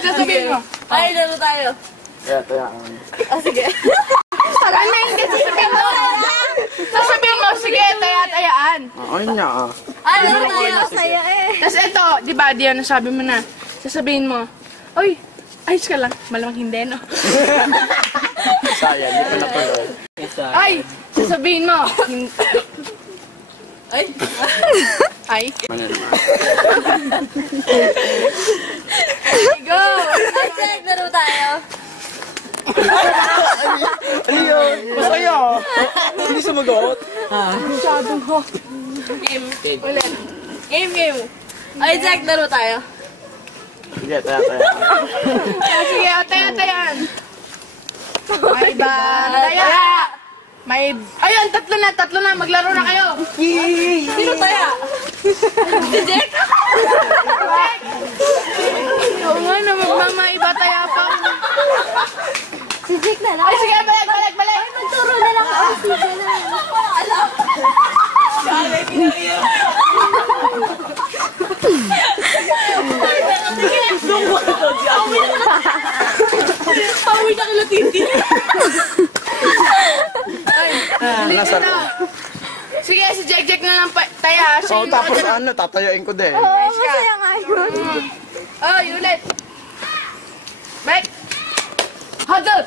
sasabihin mo. Ay, laro tayo. Kaya. Sige. Ano yung sasabihin mo? Sasabihin mo, sige, taya-tayaan. Ay niya Ay, laro tayo. Saya eh. Tapos ito, di ba, Dion, nasabi mo na. Sasabihin mo, oy, ayos ka lang. Malamang hindi, no? Sayang, hindi ko natuloy. Ay, sasabihin mo. Ay. Ay. Go! Ay, laro tayo. Ano yun? Masaya. Hindi sumagot. Masyadong ho. Game. Ulit. Game. Ay, Jack, laro tayo. Sige, taya. Sige, taya-tayaan. May iba. Taya! Ayun, tatlo na. Maglaro na kayo. Sino taya? Si Jack? Oo nga na, magmamaiba taya pa. Si Jack na lang. Ay, sige, balik. Magturo na lang ako. Si Jack na lang. Alam. Pauwi na kila Titi. Nasa Sige, si Jack na lang taya. Oh, tapos ano, tatayain ko din. Oo, masaya nga yun. Oh, ulit. Back. Huddle.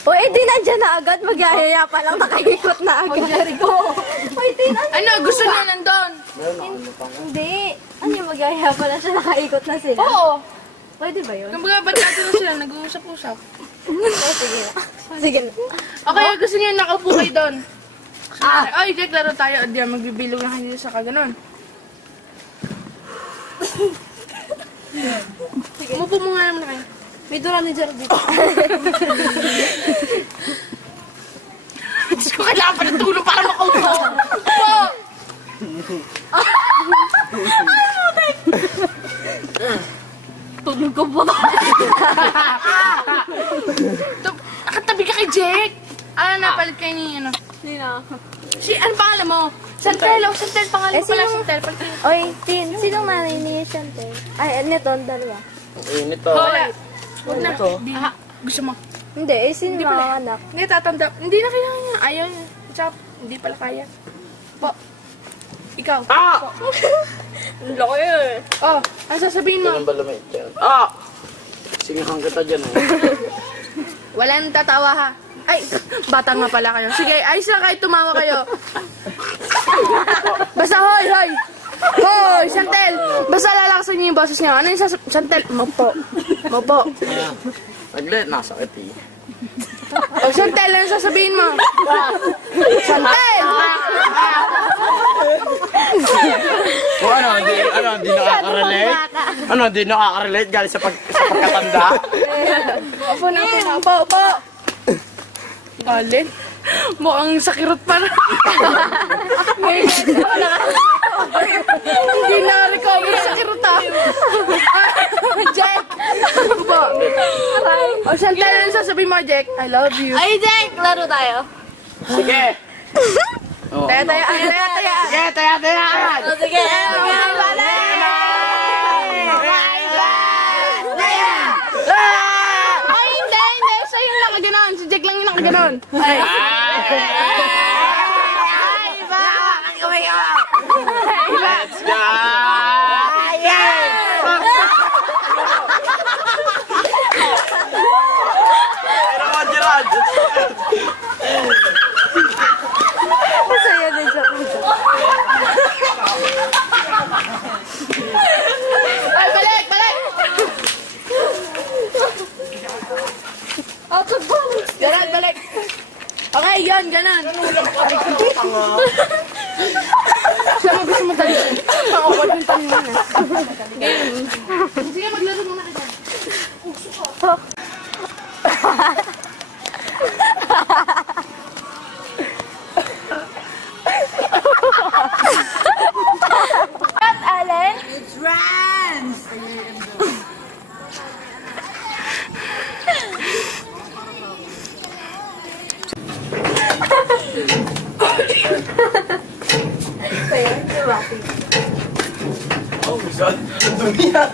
O, di nandiyan na agad. Magyayaya pa lang. Nakikot na agad. Jericho. Uy, di nandiyan. Ano, gusto niya nandun? Hindi. Ano yung magyayaya pa lang siya? Nakaikot na sila. Oo. Pwede ba yun? Kumbaga, ba't natin na sila? Nag-uusap-usap. Sige na. Sige na. Okay, gusto niyo nakaupo kayo doon. Ay, Jack, laro tayo. Diyan, magbibilog na kayo sa kaganon. Umupo mo nga naman na kayo. May dura ni Jared dito. Diyos ko, kailangan pa ng tulong para makaupo. Upo! Tulog ko po. Nakatabi ka kay Jack. Napalit kayo ni, ano. Hindi na. Ano pangalan mo? Chantel, Chantel, pangalan Eh, ko pala, sino? Chantel. Oy, Tin. Sinong nanay ni Chantel? Ay, nito, dalawa. Init to. Wala. Huwag na. Di. Gusto mo? Hindi, sino Hindi pala. mga anak? Hindi, tatanda. Hindi na kailangan niya. Ayaw niya. Tsaka, hindi pala kaya. Po. Ikaw. Ang laki eh. Oh, ano sasabihin mo? Ganun ba lumit yan? Singahan kita dyan eh. Wala nang tatawa ha. Ay, bata nga pala kayo. Sige, ayos lang kayo, tumawa kayo. Basta hoy! Hoy, Chantel! Basta lalakasan niyo yung boses niyo. Ano yung Chantel? Mopo. Naglit, nasakit eh. Oh, Chantel, ano sasabihin mo? Chantel! O di nakaka-relate? Di nakaka-relate galing sa pagkatanda? Opo na, opo. Galit. Mukhang sakirot pa na. Hindi na-recover sa kirot ah. Jack! Po. O, Chantel, ano sasabihin mo, Jack? I love you. Ay, Jack! Laro tayo. Sige! Taya. Sige, taya! O, sige. Ay, hindi. Siya yung nakaganon. Si Jack lang yung nakaganon. Ay. Let's go! Gerard! Masaya din siya. Ay, balik! Gerard, balik! Okay, yan, ganon. Siya mo gusto mo tayo. Pang-award yung tayo muna. Sige, maglaro muna kita. At Allen? It's Rans! Kaya, Kulaya.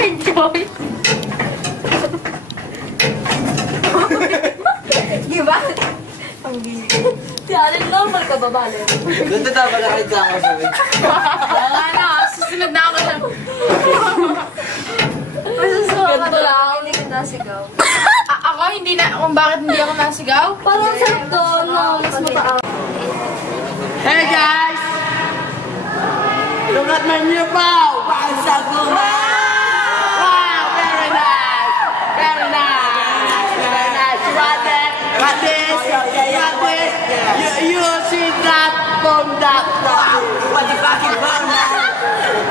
Enjoy. Di ba? Ang gini. Si Alin normal ka ba, Balen? Doon na tama nakita ako sa amin. Ano, susunod na ako siya. Masusuka ka lang. Hindi ka nasigaw. Ako, hindi na, kung bakit hindi ako nasigaw? Parang sarap doon na mas mataas. Hey guys! Look at my new bow! Bangsa ko! Wow! Very nice! Very nice! Very nice! You want that? Got this? Got this? You see that from that? What the fucking fun, man?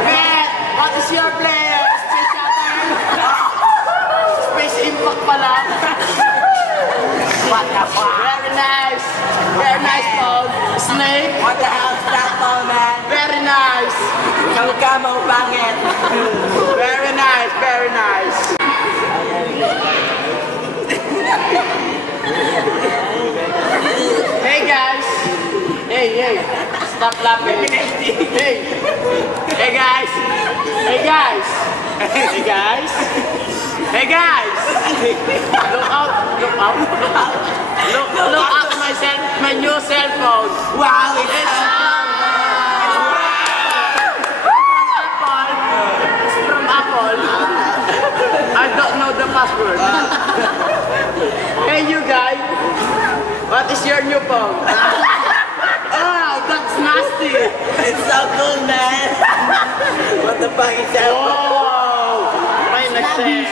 Man! What is your player? Space Shuttle? Space Impact pala? What the fuck? Very nice! Very nice phone! Snake! What the hell is that phone, man? Very nice! Kamukha pangit! Very nice! Very nice! Hey guys! Hey! Stop laughing! Hey! Hey guys! Hey guys! Hey guys! Hey guys! Look out! Look out! Look out! Look out my new cell phone! Wow! It's from Apple. I don't know the password. Hey you guys! What is your new phone? Oh, that's nasty! It's so cool, man! What the fuck is that? Whoa! May nag-share.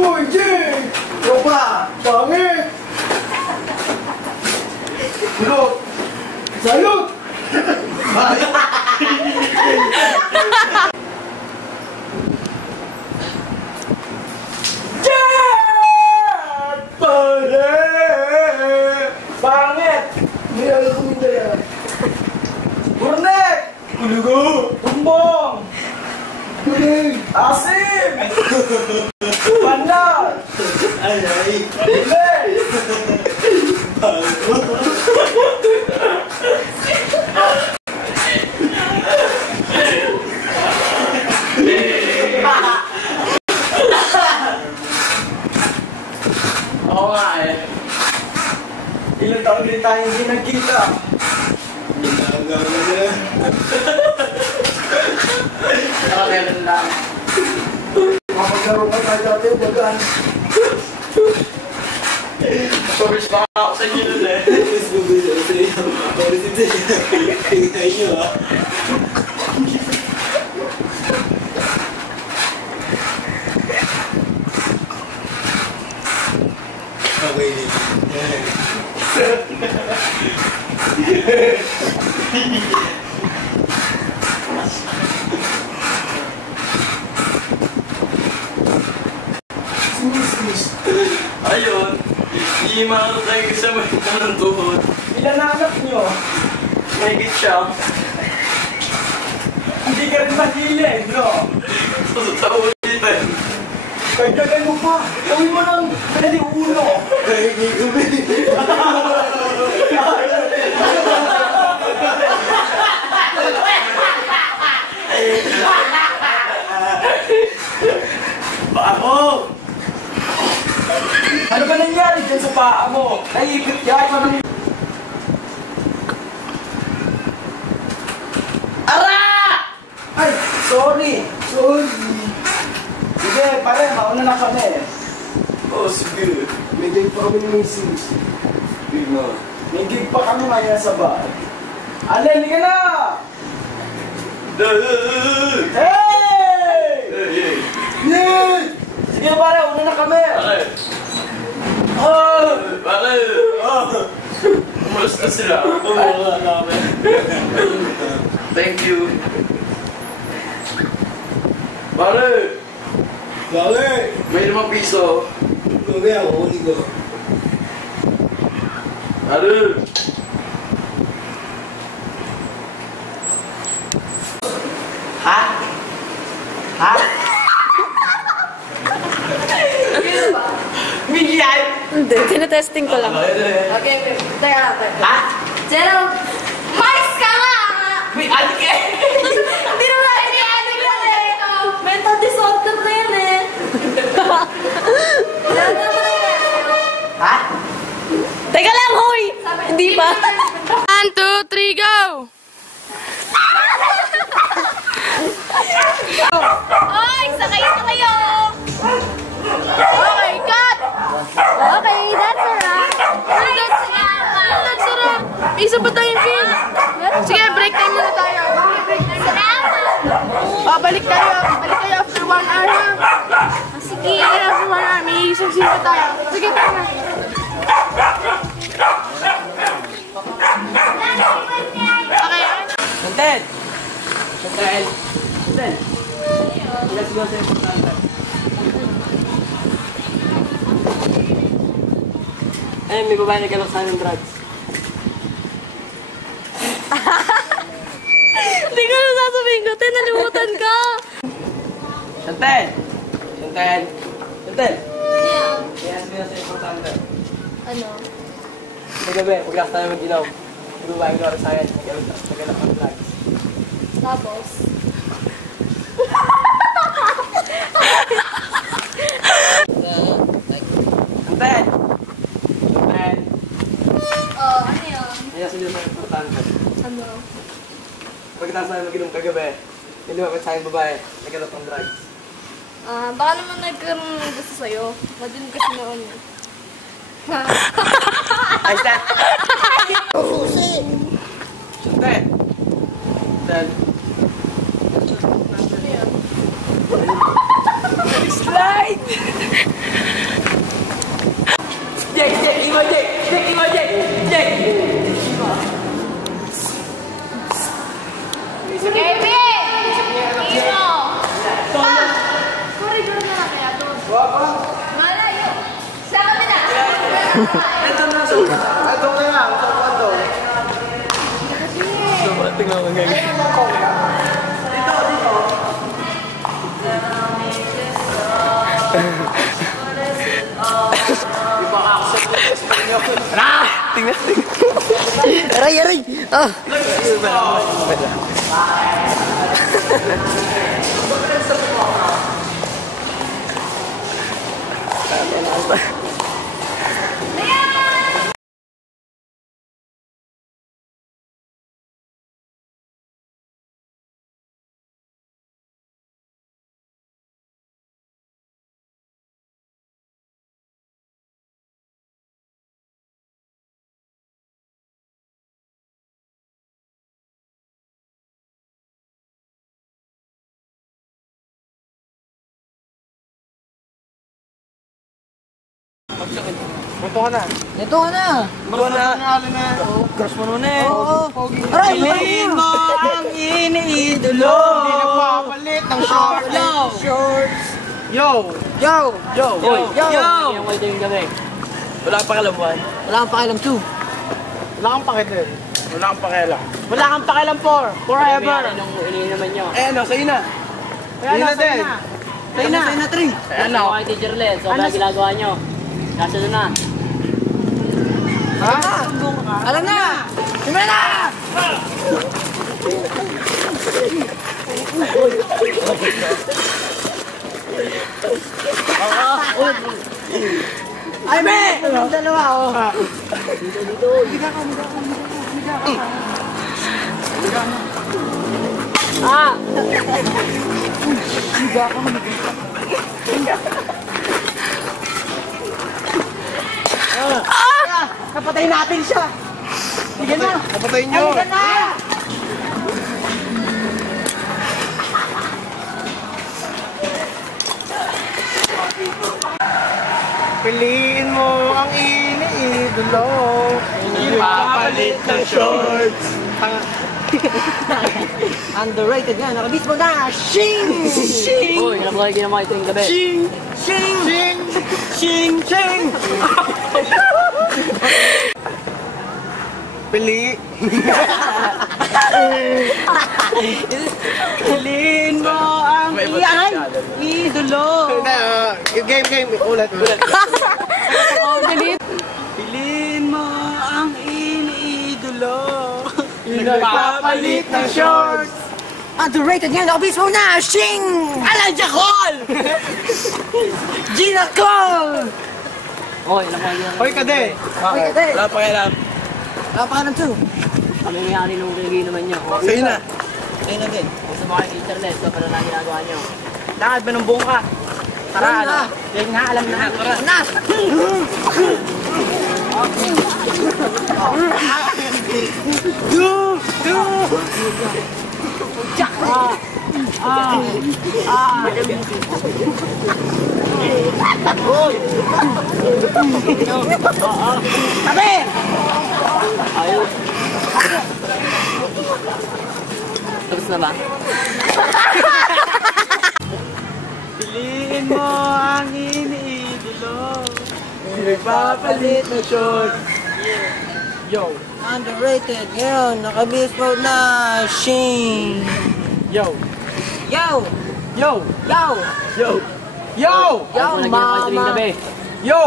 Uy, Jay! Ikaw ba? Pangit! Salute! Salute! Jay! Pare! Pangit! May ayaw kuminda yan. Burnek! Kulugo! Tumbong! Kuling! Asim! Pandal! Ay! Oo nga eh. Ilang taon din tayo hindi nagkita. Meron lang. Maglaro ka tayo dati, bagaan. Sobrang pa ako sa inyo nun eh. Ayun, iimahan ko tayo sa may ng tuhod. Ilan na anak nyo? Mahigit siya. Hindi ka rin mahilig, no? Sa ulitin. Kagdagan mo pa. Gawin mo ng 21. Ako! Ano ba nangyari dyan sa paa mo? Naipit yan, manang... Ara! Ay, sorry. Sige, pare, mauna na kami. Oh, sige. May gig pa kami ng misis. May gig pa kami ngayon sa bar. Alin, ka na! Hey! Yay! Sige, pare, una na kami. Bakit? Umalas na sila. Umula namin. Thank you. Pare! May 5 piso. Pare! Ha? Ha? Migyan! Hindi, tinetesting ko lang. Okay, teka. Ha? Gerald, mais ka nga! May adik eh! Hindi naman ni Ate lang eh! Mental disorder na yan eh! Ha? Teka lang, hoy! Hindi pa. 1, 2, 3, go! Hoy, sakay na kayo! Okay, cut! Okay, that's a wrap. That's sarap! Isa pa tayong fish! Sige, break time muna tayo. Break time muna. Balik tayo after 1 hour ha. Sige, after 1 hour. May isang scene pa tayo. Sige, tama. Okay, Santel! Santel! Santel! Let's go sa importante. Ayun, may babae nag-alok sa ng drugs. Hindi ko na sasabihin ko, nalimutan ka. Santel! Santel! Santel! Yes, may nasa importante. Ano? Sa gabi, pagkas tayo mag-ilaw. May babae nag-alok sa akin. Nag-alok ng drugs. Tapos? Santel! Santel! Oh, ano yun? May nasa nasa importante. Ano? Pagkatapos tayo mag-inom kagabi, may lumapit sa akin babae. Nag-alok ng drugs. Baka naman nagkaroon ng gusto sa'yo. Madun kasi noon eh. Ayos na! Santel! Santel! Slide! Jake! Jake! Iwa Jake! Jake! Iwa Jake! Jake! Kevin! Imo! sorry, gano'n na lang kaya to. Malayo! Sa kabila! Ito na! Ito na nga! Ito. Tingnan mo nga. Tingnan. Aray, aray! Ah! Punto ka na. Ito ka na! Punto ka na. Cross mo nun eh! Oo. Aray! Piliin mo ang iniidolo. Hindi nagpapalit ng shorts. Yo! Yo! Yo! Oy, yo! Yo! Wala kang pakialaman. Wala kang pakialam, Chu. Wala kang pakialam. Wala kang pakialam. Wala kang pakialam forever. Eh ano, sa'yo na. Sa'yo na din. Sa'yo na, Tri. Eh ano? Kay Teacher Len, so ano ginagawa nyo? Kasunod na. Ha? Alam na! Simula na! Ay, be! Ang dalawa, oh. Ah! Kapatay natin siya! Sige na! Kapatay nyo. Sige na! Piliin mo ang iniidolo. Hindi papalit ng shorts. Underrated nga, nakabis mo na! Shing! Shing! Uy, ginawa ito yung gabi. Ching! Ching! Ching! Ching! Ching! Piliin mo ang Yan! iniidolo. Game. Ulat. Piliin mo ang iniidolo. Nagpapalit ng shorts. Underrated ngayon, nakabis mo na! Shing! Alan Jacol! Gina Cole! Hoy, nakuha niyo. Hoy, Kade. Hoy, Kade. Wala pa kailan. Napakanan to. Kami may-ari nung kinagin naman nyo. Sa'yo na. Ayun na din. Gusto mo kayo internet, so pala lang ginagawa nyo. Lakad ba ng buong ka? Tara na. Yan nga, alam na. Tara. Na! Tabi! Ayaw. Tapos na ba? Piliin mo ang iniidolo. Nagpapalit ng shorts. Yo. Underrated ngayon, nakabis mo na! Shing! Yo. Yo! Yo. Yo! Yo. Yo. Yo, Ano ginawa kayo tuwing mama! gabi? Yo.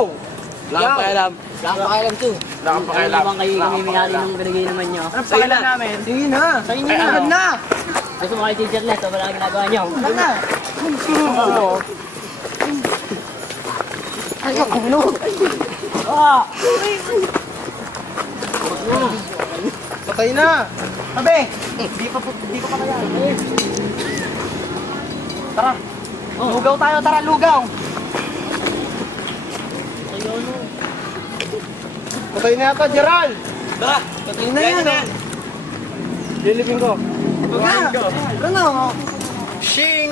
Yo. Pakialam. Wala pa kailan to. Wala Ano naman kayo kami may-ari nung kinagin naman nyo? Ano pakialam namin? Sige na! Sa inyo Ay, na. agad na. Gusto mo kayo internet, so pala lang ginagawa nyo. Wala na! Ay, ang ulo! Patay na. Tabi! Di ko pa kaya. Tara! Lugaw tayo, tara, lugaw! Patay na yata, Gerald. Tara! Patay na yan, oh! Lilipin ko. Wag na! Ano? Shing.